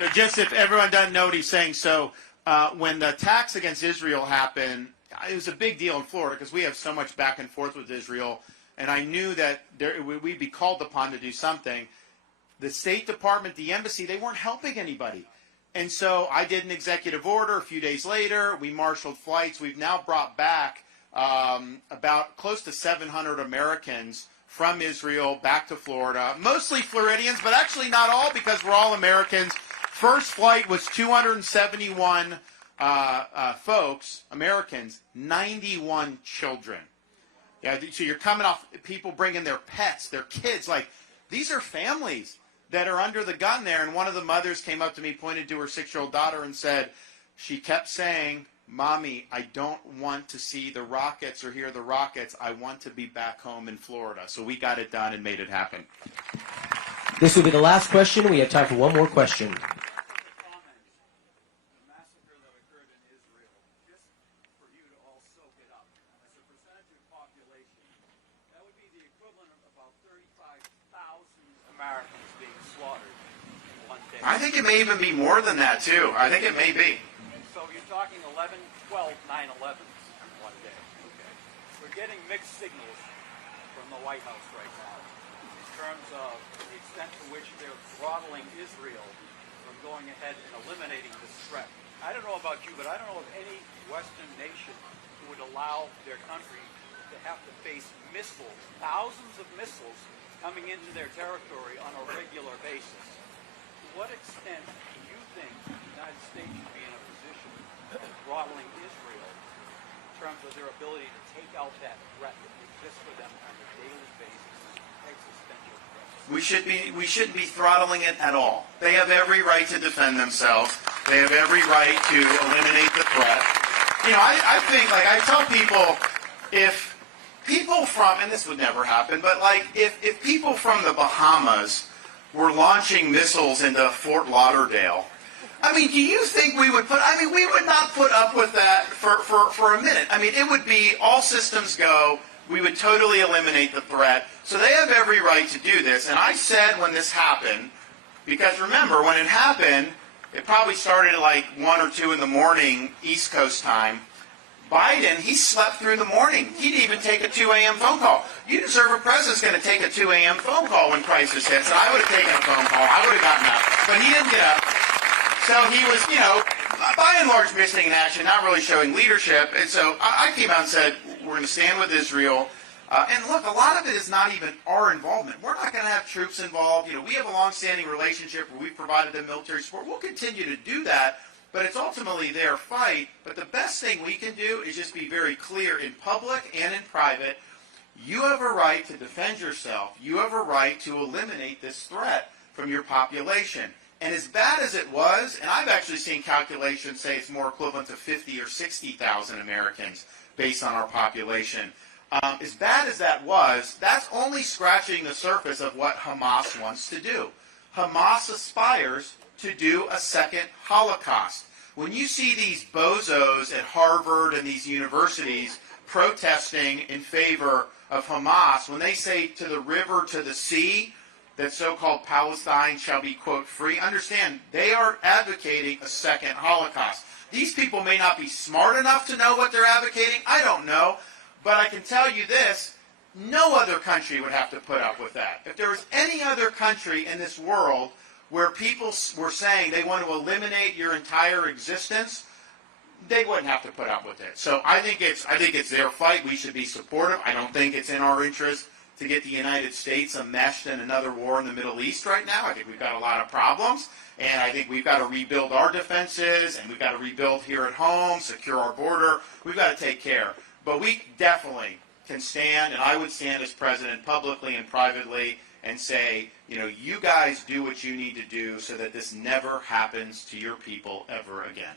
So just if everyone doesn't know what he's saying, so when the attacks against Israel happened, it was a big deal in Florida because we have so much back and forth with Israel, and I knew that we'd be called upon to do something. The State Department, the embassy, they weren't helping anybody. And so I did an executive order. A few days later, we marshaled flights. We've now brought back about close to 700 Americans from Israel back to Florida, mostly Floridians, but actually not all because we're all Americans. First flight was 271 folks, Americans, 91 children. Yeah, so you're coming off people bringing their pets, their kids. Like, these are families that are under the gun there. And one of the mothers came up to me, pointed to her 6-year-old daughter and said, she kept saying, "Mommy, I don't want to see the rockets or hear the rockets. I want to be back home in Florida." So we got it done and made it happen. This will be the last question. We have time for one more question. I think it may even be more than that, too. I think it may be. And so you're talking 11, 12, 9/11s in one day. Okay. We're getting mixed signals from the White House right now in terms of the extent to which they're throttling Israel from going ahead and eliminating this threat. I don't know about you, but I don't know of any Western nation who would allow their country to have to face missiles, thousands of missiles coming into their territory on a regular basis. To what extent do you think the United States should be in a position of throttling Israel in terms of their ability to take out that threat that exists for them on a daily basis, existential threat? We shouldn't be throttling it at all. They have every right to defend themselves. They have every right to eliminate the threat. You know, I think, like I tell people, if people from, and this would never happen, but like if people from the Bahamas were launching missiles into Fort Lauderdale, I mean, do you think we would we would not put up with that for a minute. I mean, it would be all systems go. We would totally eliminate the threat. So they have every right to do this. And I said when this happened, because remember, when it happened, it probably started at like 1 or 2 in the morning, East Coast time. Biden, he slept through the morning. He didn't even take a 2 a.m. phone call. You deserve a president's going to take a 2 a.m. phone call when crisis hits. And I would have taken a phone call. I would have gotten up. But he didn't get up. So he was, you know, by and large missing in action, not really showing leadership. And so I came out and said, we're going to stand with Israel. And look, a lot of it is not even our involvement. We're not going to have troops involved. You know, we have a long-standing relationship where we've provided them military support. We'll continue to do that. But it's ultimately their fight. But the best thing we can do is just be very clear in public and in private. You have a right to defend yourself. You have a right to eliminate this threat from your population. And as bad as it was, and I've actually seen calculations say it's more equivalent to 50 or 60,000 Americans based on our population. As bad as that was, that's only scratching the surface of what Hamas wants to do. Hamas aspires to do a second Holocaust. When you see these bozos at Harvard and these universities protesting in favor of Hamas, when they say to the river, to the sea, that so-called Palestine shall be, quote, free, understand, they are advocating a second Holocaust. These people may not be smart enough to know what they're advocating. I don't know. But I can tell you this, no other country would have to put up with that. If there was any other country in this world where people were saying they want to eliminate your entire existence, they wouldn't have to put up with it. So I think it's their fight. We should be supportive. I don't think it's in our interest to get the United States enmeshed in another war in the Middle East right now. I think we've got a lot of problems, and I think we've got to rebuild our defenses, and we've got to rebuild here at home, secure our border. We've got to take care. But we definitely can stand, and I would stand as president publicly and privately and say, you know, you guys do what you need to do so that this never happens to your people ever again.